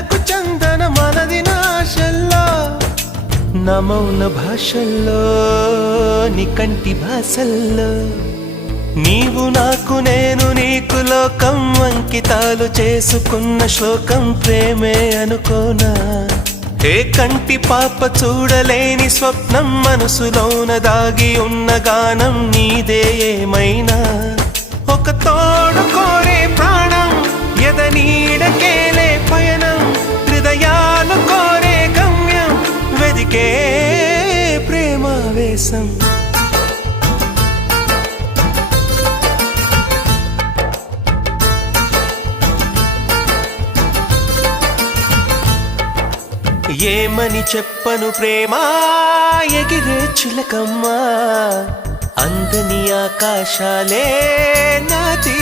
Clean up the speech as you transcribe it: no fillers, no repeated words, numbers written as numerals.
కలలకు చందన మనది నాశల్లో నా మౌన భాషల్లో నీ కంటి భాషల్లో నీవు నాకు నేను నీకు లోకం అంకితాలు చేసుకున్న శ్లోకం ప్రేమే అనుకోనా ఏ కంటి పాప చూడలేని స్వప్నం మనసులోన దాగి ఉన్న గానం నీదే ఏమైనా ఒక తోడు కోరే ప్రాణం ఎదనీడకేలే పయనం హృదయాలు కోరే గమ్యం వెదికే ప్రేమావేశం ఏమని చెప్పను ప్రేమా ఎగిరే చిలకమ్మా అందని ఆకాశాలే నాతి